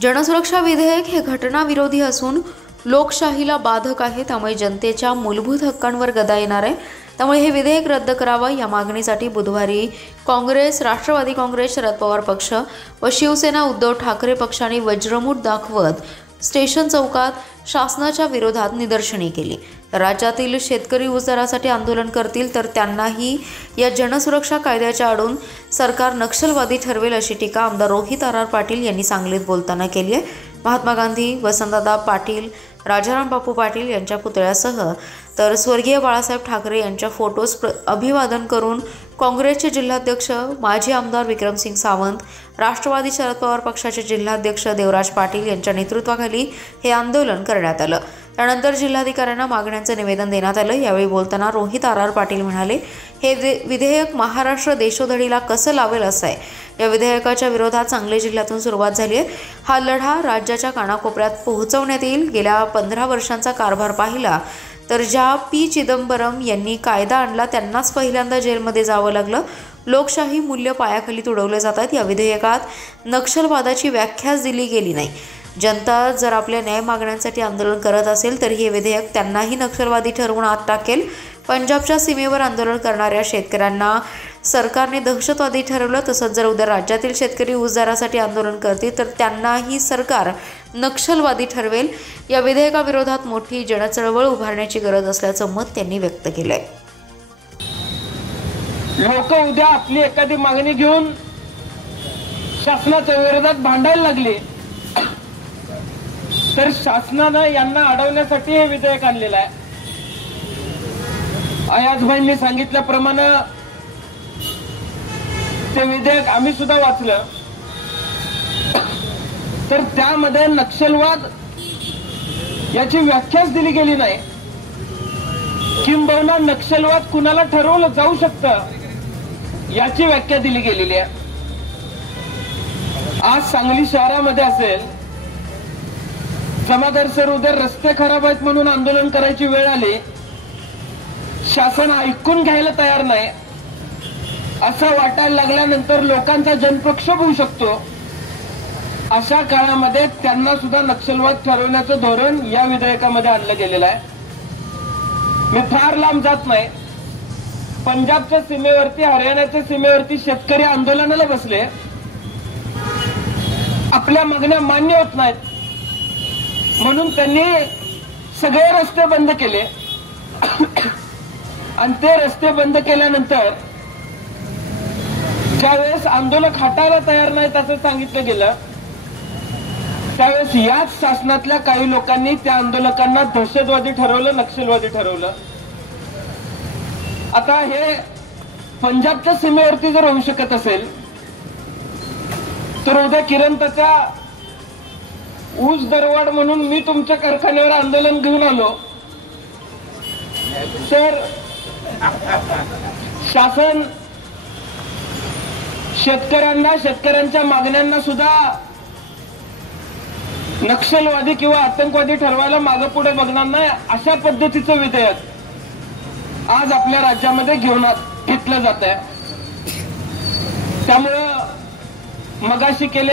जनसुरक्षा विधेयक हे घटनाविरोधी असून लोकशाहीला बाधक आहे। त्यामुळे जनतेच्या मूलभूत हक्कांवर गदा येणार आहे। त्यामुळे हे विधेयक रद्द करावं या मागणीसाठी बुधवारी काँग्रेस, राष्ट्रवादी काँग्रेस, शरद पवार पक्ष व शिवसेना उद्धव ठाकरे पक्षाने वज्रमूठ दाखवत स्टेशन चौकात शासनाच्या विरोधात निदर्शने केली। राज्यातील शेतकरी ऊस दरासाठी आंदोलन करतील तर त्यांनाही या जनसुरक्षा कायद्याच्या आडून सरकार नक्षलवादी ठरवेल अशी टीका आमदार रोहित आर पाटील यांनी सांगलीत बोलताना केली आहे। महात्मा गांधी, वसंतदादा पाटील, राजाराम बापू पाटील यांच्या पुतळ्यासह तर स्वर्गीय बाळासाहेब ठाकरे यांच्या फोटोस अभिवादन करून काँग्रेसचे जिल्हाध्यक्ष माजी आमदार विक्रमसिंग सावंत, राष्ट्रवादी शरद पवार पक्षाचे जिल्हाध्यक्ष देवराज पाटील यांच्या नेतृत्वाखाली हे आंदोलन करण्यात आलं। त्यानंतर जिल्हाधिकाऱ्यांना मागण्यांचं निवेदन देण्यात आलं। यावेळी बोलताना रोहित आर पाटील म्हणाले, हे विधेयक महाराष्ट्र देशोधडीला कसं लावेल असं आहे। या विधेयकाच्या विरोधात सांगली जिल्ह्यातून सुरुवात झाली आहे। हा लढा राज्याच्या कानाकोपऱ्यात पोहोचवण्यात येईल। गेल्या 15 वर्षांचा कारभार पाहिला तर ज्या पी चिदंबरम यांनी कायदा आणला त्यांनाच पहिल्यांदा जेलमध्ये जावं लागलं। लोकशाही मूल्य पायाखाली तुडवले जातात। या विधेयकात नक्षलवादाची व्याख्याच दिली गेली नाही। जनता जर आपल्या न्याय मागण्यांसाठी आंदोलन करत असेल तर हे विधेयक त्यांनाही नक्षलवादी ठरवून आत टाकेल। पंजाबच्या सीमेवर आंदोलन करणाऱ्या शेतकऱ्यांना सरकारने दहशतवादी ठरवलं। तसंच जर उद्या राज्यातील शेतकरी ऊस दरासाठी आंदोलन करतील तर त्यांनाही सरकार नक्षलवादी ठरवेल। या विधेयकाविरोधात मोठी जनचळवळ उभारण्याची गरज असल्याचं मत त्यांनी व्यक्त केलंय। लोक उद्या आपली एखादी मागणी घेऊन शासनाच्या विरोधात भांडायला लागले तर शासनानं यांना अडवण्यासाठी हे विधेयक आणलेलं आहे। अयाजभाईंनी सांगितल्याप्रमाणे ते विधेयक आम्ही सुद्धा वाचलं तर त्यामध्ये नक्षलवाद याची व्याख्याच दिली गेली नाही। किंबहुना नक्षलवाद कुणाला ठरवलं जाऊ शकतं याची व्याख्या दिली गेलेली आहे। आज सांगली शहरामध्ये असेल, जमादार सर उद्या रस्ते खराब आहेत म्हणून आंदोलन करायची वेळ आली, शासन ऐकून घ्यायला तयार नाही असं वाटायला लागल्यानंतर लोकांचा जनप्रक्षोभ होऊ शकतो। अशा काळामध्ये त्यांना सुद्धा नक्षलवाद ठरवण्याचं धोरण या विधेयकामध्ये आणलं गेलेलं आहे। मी फार लांब जात नाही, पंजाबच्या सीमेवरती, हरियाणाच्या सीमेवरती शेतकरी आंदोलनाला बसले, आपल्या मागण्या मान्य होत नाहीत म्हणून त्यांनी सगळे रस्ते बंद केले आणि ते रस्ते बंद केल्यानंतर ज्यावेळेस आंदोलक हटायला तयार नाहीत असं सांगितलं गेलं त्यावेळेस याच शासनातल्या काही लोकांनी त्या आंदोलकांना दहशतवादी ठरवलं, नक्षलवादी ठरवलं। आता हे पंजाबच्या सीमेवरती जर होऊ शकत असेल तर उद्या किरणताच्या ऊस दरवाढ म्हणून मी तुमच्या कारखान्यावर आंदोलन घेऊन आलो तर शासन शेतकऱ्यांच्या मागण्यांना सुद्धा नक्षलवादी किंवा आतंकवादी ठरवायला मागे पुढे बघणार नाही। अशा पद्धतीचं विधेयक आज आपल्या राज्यामध्ये घेतलं जात आहे। त्यामुळं मगाशी केले